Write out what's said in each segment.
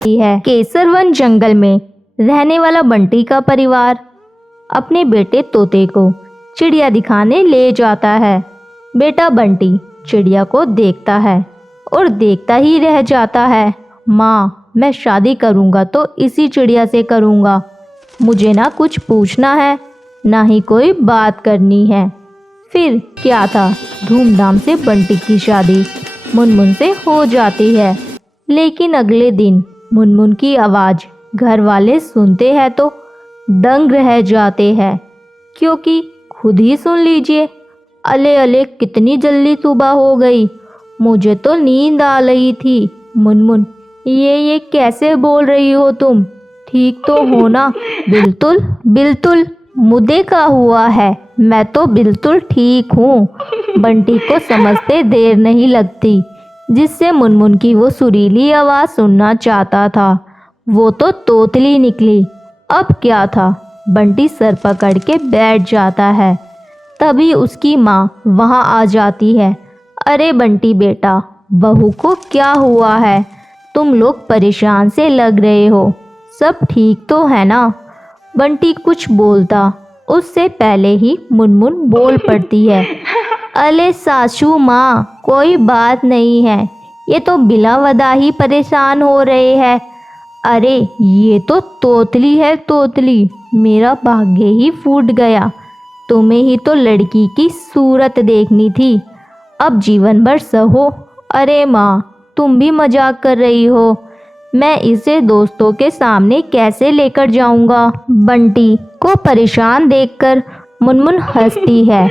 है। केसरवन जंगल में रहने वाला बंटी का परिवार अपने बेटे तोते को चिड़िया दिखाने ले जाता है। बेटा बंटी चिड़िया को देखता है और देखता ही रह जाता है। माँ, मैं शादी करूँगा तो इसी चिड़िया से करूँगा। मुझे ना कुछ पूछना है, ना ही कोई बात करनी है। फिर क्या था, धूमधाम से बंटी की शादी मुनमुन से हो जाती है। लेकिन अगले दिन मुनमुन की आवाज़ घर वाले सुनते हैं तो दंग रह जाते हैं, क्योंकि खुद ही सुन लीजिए, अले अले कितनी जल्दी सुबह हो गई, मुझे तो नींद आ रही थी। मुनमुन, ये कैसे बोल रही हो तुम? ठीक तो हो ना? बिल्कुल बिल्कुल, मुझे क्या हुआ है, मैं तो बिल्कुल ठीक हूँ। बंटी को समझते देर नहीं लगती, जिससे मुनमुन की वो सुरीली आवाज़ सुनना चाहता था वो तो तोतली निकली। अब क्या था, बंटी सर पकड़ के बैठ जाता है। तभी उसकी माँ वहाँ आ जाती है। अरे बंटी बेटा, बहू को क्या हुआ है? तुम लोग परेशान से लग रहे हो, सब ठीक तो है ना? बंटी कुछ बोलता उससे पहले ही मुनमुन बोल पड़ती है। अरे सासू माँ, कोई बात नहीं है, ये तो बिला वजह ही परेशान हो रहे हैं। अरे ये तो तोतली है, तोतली, मेरा भाग्य ही फूट गया। तुम्हें ही तो लड़की की सूरत देखनी थी, अब जीवन भर सहो। अरे माँ, तुम भी मजाक कर रही हो, मैं इसे दोस्तों के सामने कैसे लेकर जाऊंगा? बंटी को परेशान देखकर मुनमुन हंसती है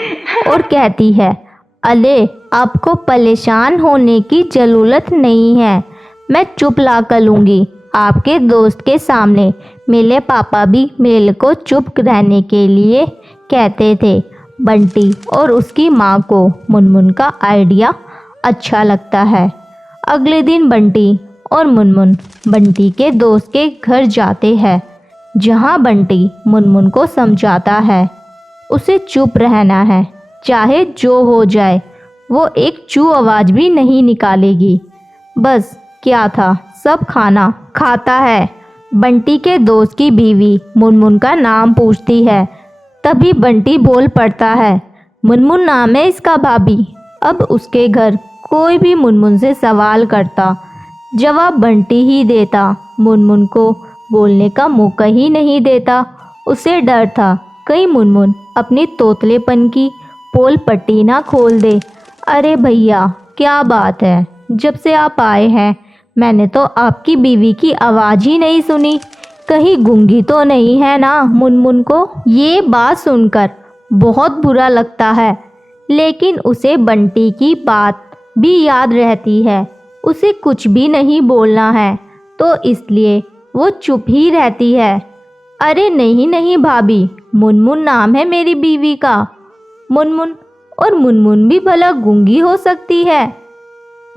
और कहती है, अले आपको परेशान होने की ज़रूरत नहीं है, मैं चुप ला कर लूँगी आपके दोस्त के सामने। मेरे पापा भी मेरे को चुप रहने के लिए कहते थे। बंटी और उसकी माँ को मुनमुन का आइडिया अच्छा लगता है। अगले दिन बंटी और मुनमुन बंटी के दोस्त के घर जाते हैं, जहाँ बंटी मुनमुन को समझाता है उसे चुप रहना है, चाहे जो हो जाए, वो एक चू आवाज़ भी नहीं निकालेगी। बस क्या था, सब खाना खाता है। बंटी के दोस्त की बीवी मुनमुन का नाम पूछती है। तभी बंटी बोल पड़ता है, मुनमुन नाम है इसका भाभी। अब उसके घर कोई भी मुनमुन से सवाल करता, जवाब बंटी ही देता, मुनमुन को बोलने का मौका ही नहीं देता। उसे डर था कहीं मुनमुन अपनी तोतलेपन की पोल पट्टी ना खोल दे। अरे भैया, क्या बात है, जब से आप आए हैं मैंने तो आपकी बीवी की आवाज़ ही नहीं सुनी, कहीं गूंगी तो नहीं है ना? मुनमुन को ये बात सुनकर बहुत बुरा लगता है, लेकिन उसे बंटी की बात भी याद रहती है। उसे कुछ भी नहीं बोलना है, तो इसलिए वो चुप ही रहती है। अरे नहीं नहीं भाभी, मुनमुन नाम है मेरी बीवी का। मुनमुन, और मुनमुन भी भला गूंगी हो सकती है?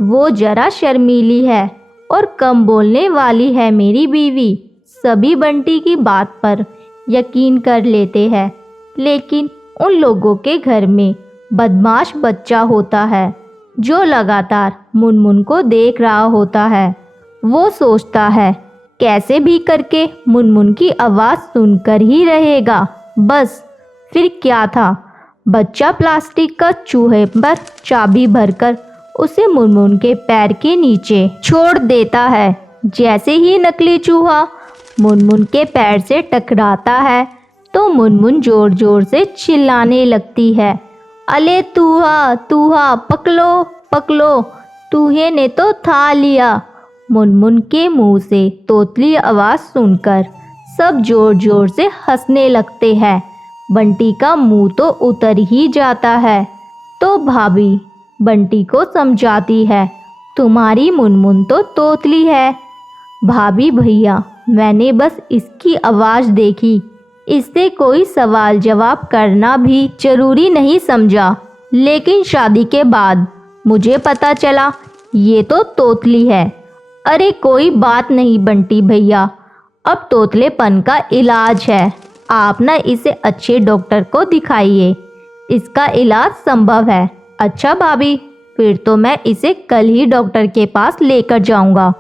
वो जरा शर्मीली है और कम बोलने वाली है मेरी बीवी। सभी बंटी की बात पर यकीन कर लेते हैं, लेकिन उन लोगों के घर में बदमाश बच्चा होता है जो लगातार मुनमुन को देख रहा होता है। वो सोचता है कैसे भी करके मुनमुन की आवाज़ सुनकर ही रहेगा। बस फिर क्या था, बच्चा प्लास्टिक का चूहे पर चाबी भरकर उसे मुनमुन के पैर के नीचे छोड़ देता है। जैसे ही नकली चूहा मुनमुन के पैर से टकराता है तो मुनमुन जोर जोर से चिल्लाने लगती है, अले तूहा तूहा, पकलो पकलो, तूहे ने तो था लिया। मुनमुन के मुंह से तोतली आवाज़ सुनकर सब जोर जोर से हंसने लगते हैं। बंटी का मुंह तो उतर ही जाता है। तो भाभी बंटी को समझाती है, तुम्हारी मुनमुन तो तोतली है। भाभी भैया, मैंने बस इसकी आवाज़ देखी, इससे कोई सवाल जवाब करना भी जरूरी नहीं समझा, लेकिन शादी के बाद मुझे पता चला ये तो तोतली है। अरे कोई बात नहीं बंटी भैया, अब तोतलेपन का इलाज है, आप ना इसे अच्छे डॉक्टर को दिखाइए, इसका इलाज संभव है। अच्छा भाभी, फिर तो मैं इसे कल ही डॉक्टर के पास लेकर जाऊंगा।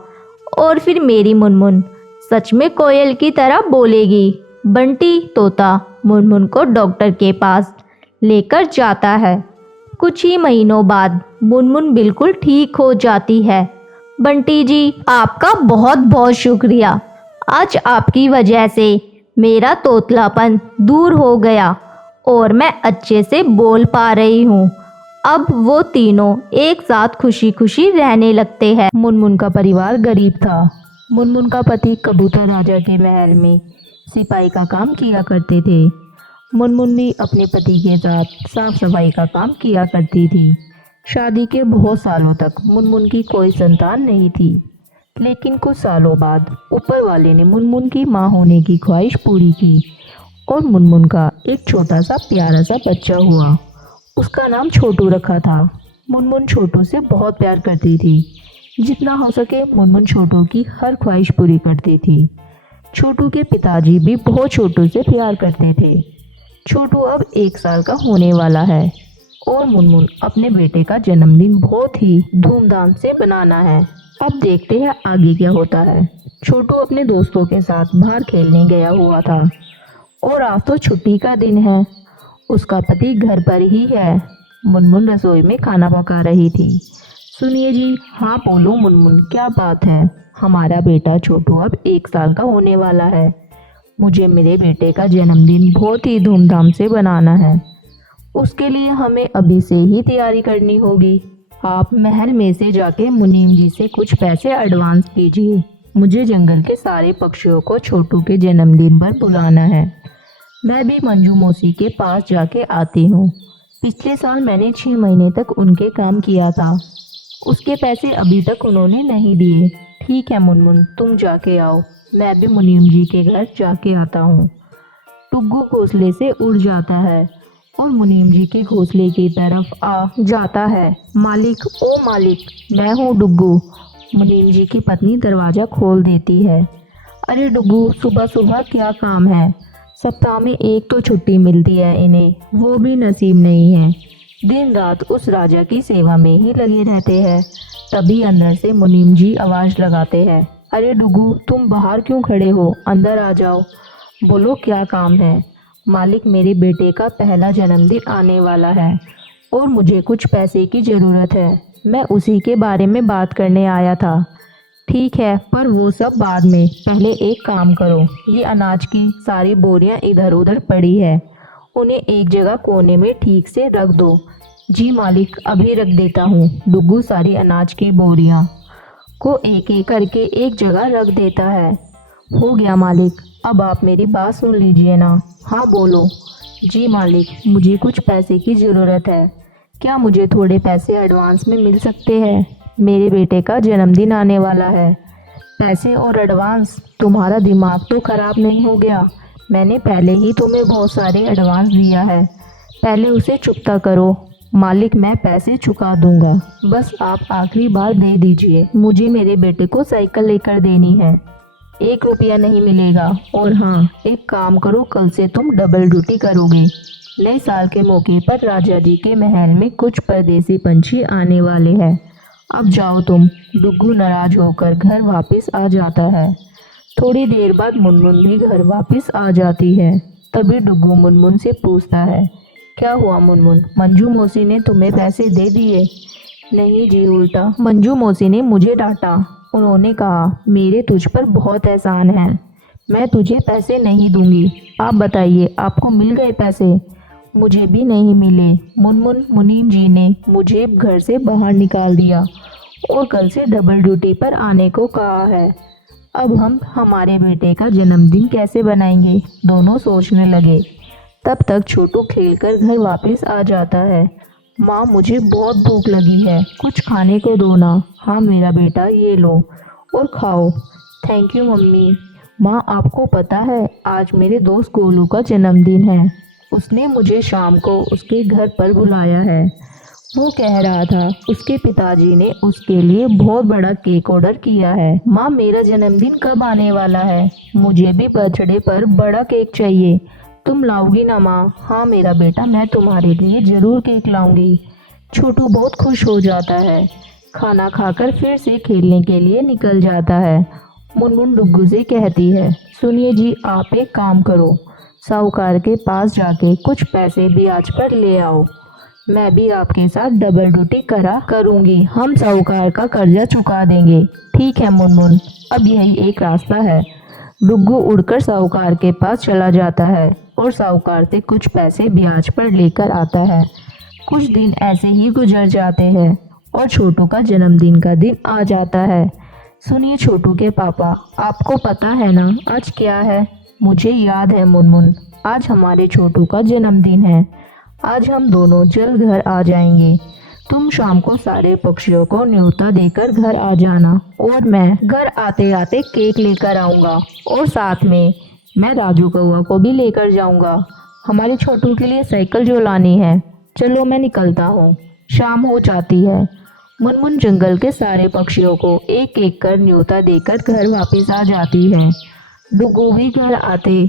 और फिर मेरी मुनमुन सच में कोयल की तरह बोलेगी। बंटी तोता मुनमुन को डॉक्टर के पास लेकर जाता है। कुछ ही महीनों बाद मुनमुन बिल्कुल ठीक हो जाती है। बंटी जी, आपका बहुत बहुत शुक्रिया। आज आपकी वजह से मेरा तोतलापन दूर हो गया और मैं अच्छे से बोल पा रही हूँ। अब वो तीनों एक साथ खुशी खुशी रहने लगते हैं। मुनमुन का परिवार गरीब था। मुनमुन का पति कबूतर राजा के महल में सिपाही का काम किया करते थे। मुनमुन भी अपने पति के साथ साफ सफाई का काम किया करती थी। शादी के बहुत सालों तक मुनमुन की कोई संतान नहीं थी, लेकिन कुछ सालों बाद ऊपर वाले ने मुनमुन की माँ होने की ख्वाहिश पूरी की और मुनमुन का एक छोटा सा प्यारा सा बच्चा हुआ। उसका नाम छोटू रखा था। मुनमुन छोटू से बहुत प्यार करती थी। जितना हो सके मुनमुन छोटू की हर ख्वाहिश पूरी करती थी। छोटू के पिताजी भी बहुत छोटू से प्यार करते थे। छोटू अब 1 साल का होने वाला है और मुनमुन अपने बेटे का जन्मदिन बहुत ही धूमधाम से बनाना है। अब देखते हैं आगे क्या होता है। छोटू अपने दोस्तों के साथ बाहर खेलने गया हुआ था और आज तो छुट्टी का दिन है। उसका पति घर पर ही है। मुनमुन रसोई में खाना पका रही थी। सुनिए जी। हाँ बोलो मुनमुन, क्या बात है? हमारा बेटा छोटू अब 1 साल का होने वाला है। मुझे मेरे बेटे का जन्मदिन बहुत ही धूमधाम से बनाना है। उसके लिए हमें अभी से ही तैयारी करनी होगी। आप महल में से जाके मुनीम जी से कुछ पैसे एडवांस कीजिए। मुझे जंगल के सारे पक्षियों को छोटू के जन्मदिन पर बुलाना है। मैं भी मंजू मौसी के पास जाके आती हूँ। पिछले साल मैंने 6 महीने तक उनके काम किया था। उसके पैसे अभी तक उन्होंने नहीं दिए। ठीक है मुनमुन, तुम जाके आओ। मैं भी मुनीम जी के घर जाके आता हूँ। टुग्गू घोंसले से उड़ जाता है और मुनीम जी के घोंसले की तरफ आ जाता है। मालिक, ओ मालिक, मैं हूँ डुग्गू। मुनीम जी की पत्नी दरवाज़ा खोल देती है। अरे डुग्गू, सुबह सुबह क्या काम है? सप्ताह में एक तो छुट्टी मिलती है इन्हें, वो भी नसीब नहीं है। दिन रात उस राजा की सेवा में ही लगे रहते हैं। तभी अंदर से मुनीम जी आवाज़ लगाते हैं। अरे डुग्गू, तुम बाहर क्यों खड़े हो? अंदर आ जाओ। बोलो क्या काम है? मालिक, मेरे बेटे का पहला जन्मदिन आने वाला है और मुझे कुछ पैसे की ज़रूरत है। मैं उसी के बारे में बात करने आया था। ठीक है, पर वो सब बाद में। पहले एक काम करो, ये अनाज की सारी बोरियां इधर उधर पड़ी है, उन्हें एक जगह कोने में ठीक से रख दो। जी मालिक, अभी रख देता हूँ। डुग्गू सारी अनाज की बोरियां को एक एक करके एक जगह रख देता है। हो गया मालिक, अब आप मेरी बात सुन लीजिए ना। हाँ बोलो। जी मालिक, मुझे कुछ पैसे की ज़रूरत है। क्या मुझे थोड़े पैसे एडवांस में मिल सकते हैं? मेरे बेटे का जन्मदिन आने वाला है। पैसे और एडवांस? तुम्हारा दिमाग तो ख़राब नहीं हो गया? मैंने पहले ही तुम्हें बहुत सारे एडवांस दिया है, पहले उसे चुकता करो। मालिक, मैं पैसे चुका दूंगा, बस आप आखिरी बार दे दीजिए। मुझे मेरे बेटे को साइकिल लेकर देनी है। 1 रुपया नहीं मिलेगा। और हाँ, एक काम करो, कल से तुम डबल ड्यूटी करोगे। नए साल के मौके पर राजा जी के महल में कुछ परदेसी पंछी आने वाले हैं। अब जाओ तुम। डुग्गू नाराज होकर घर वापस आ जाता है। थोड़ी देर बाद मुनमुन भी घर वापस आ जाती है। तभी डुग्गू मुनमुन से पूछता है, क्या हुआ मुनमुन? मंजू मौसी ने तुम्हें पैसे दे दिए? नहीं जी, उल्टा मंजू मौसी ने मुझे डांटा। उन्होंने कहा, मेरे तुझ पर बहुत एहसान है, मैं तुझे पैसे नहीं दूंगी। आप बताइए, आपको मिल गए पैसे? मुझे भी नहीं मिले मुनमुन। मुनीम जी ने मुझे घर से बाहर निकाल दिया और कल से डबल ड्यूटी पर आने को कहा है। अब हम हमारे बेटे का जन्मदिन कैसे बनाएंगे? दोनों सोचने लगे। तब तक छोटू खेलकर घर वापस आ जाता है। माँ, मुझे बहुत भूख लगी है, कुछ खाने को दो ना। हाँ मेरा बेटा, ये लो और खाओ। Thank you mummy. माँ, आपको पता है आज मेरे दोस्त गोलू का जन्मदिन है। उसने मुझे शाम को उसके घर पर बुलाया है। वो कह रहा था उसके पिताजी ने उसके लिए बहुत बड़ा केक ऑर्डर किया है। माँ, मेरा जन्मदिन कब आने वाला है? मुझे भी बर्थडे पर बड़ा केक चाहिए। तुम लाओगी ना माँ? हाँ मेरा बेटा, मैं तुम्हारे लिए ज़रूर केक लाऊंगी। छोटू बहुत खुश हो जाता है। खाना खाकर फिर से खेलने के लिए निकल जाता है। मुनमुन डुग्गू से कहती है, सुनिए जी, आप एक काम करो, साहूकार के पास जाके कुछ पैसे ब्याज पर ले आओ। मैं भी आपके साथ डबल ड्यूटी करा करूंगी, हम साहूकार का कर्जा चुका देंगे। ठीक है मुनमुन, अब यही एक रास्ता है। डुग्गू उड़कर साहूकार के पास चला जाता है और साहूकार से कुछ पैसे ब्याज पर लेकर आता है। कुछ दिन ऐसे ही गुजर जाते हैं और छोटू का जन्मदिन का दिन आ जाता है। सुनिए छोटू के पापा, आपको पता है ना आज क्या है? मुझे याद है मुनमुन, आज हमारे छोटू का जन्मदिन है। आज हम दोनों जल्द घर आ जाएंगे। तुम शाम को सारे पक्षियों को न्योता देकर घर आ जाना और मैं घर आते आते केक लेकर आऊँगा और साथ में मैं राजू कौआ को भी लेकर जाऊँगा। हमारे छोटू के लिए साइकिल जो लानी है। चलो मैं निकलता हूँ। शाम हो जाती है। मुनमुन जंगल के सारे पक्षियों को एक एक कर न्योता देकर घर वापस आ जाती है। डुग्गू भी घर आते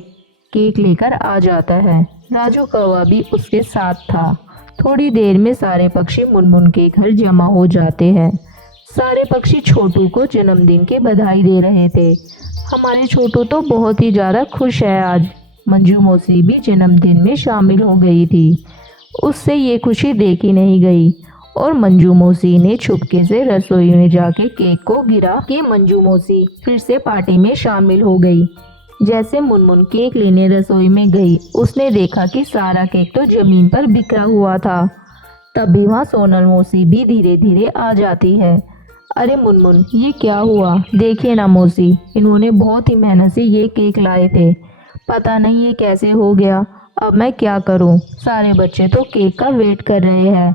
केक लेकर आ जाता है। राजू कौवा भी उसके साथ था। थोड़ी देर में सारे पक्षी मुनमुन के घर जमा हो जाते हैं। सारे पक्षी छोटू को जन्मदिन की बधाई दे रहे थे। हमारे छोटू तो बहुत ही ज़्यादा खुश है आज। मंजू मौसी भी जन्मदिन में शामिल हो गई थी। उससे ये खुशी देखी नहीं गई और मंजू मौसी ने चुपके से रसोई में जाके केक को गिरा के मंजू मौसी फिर से पार्टी में शामिल हो गई। जैसे मुनमुन केक लेने रसोई में गई, उसने देखा कि सारा केक तो जमीन पर बिखरा हुआ था। तभी वहाँ सोनल मौसी भी धीरे धीरे आ जाती है। अरे मुनमुन, ये क्या हुआ? देखिए ना मौसी, इन्होंने बहुत ही मेहनत से ये केक लाए थे, पता नहीं ये कैसे हो गया। अब मैं क्या करूं? सारे बच्चे तो केक का वेट कर रहे हैं।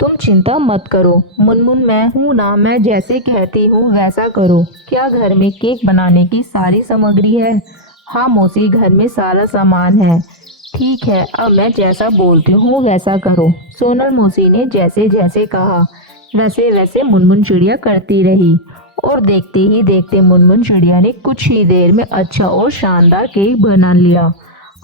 तुम चिंता मत करो मुनमुन, मैं हूं ना, मैं जैसे कहती हूँ वैसा करो। क्या घर में केक बनाने की सारी सामग्री है? हाँ मौसी, घर में सारा सामान है। ठीक है, अब मैं जैसा बोलती हूँ वैसा करो। सोनल मौसी ने जैसे जैसे कहा वैसे वैसे मुनमुन चिड़िया करती रही और देखते ही देखते मुनमुन चिड़िया ने कुछ ही देर में अच्छा और शानदार केक बना लिया।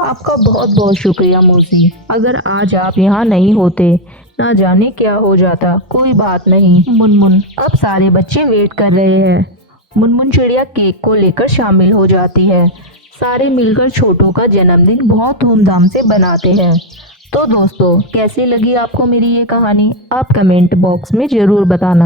आपका बहुत बहुत शुक्रिया मौसी, अगर आज आप यहाँ नहीं होते ना जाने क्या हो जाता। कोई बात नहीं मुनमुन, अब सारे बच्चे वेट कर रहे हैं। मुनमुन चिड़िया केक को लेकर शामिल हो जाती है। सारे मिलकर छोटू का जन्मदिन बहुत धूमधाम से बनाते हैं। तो दोस्तों, कैसी लगी आपको मेरी ये कहानी? आप कमेंट बॉक्स में ज़रूर बताना।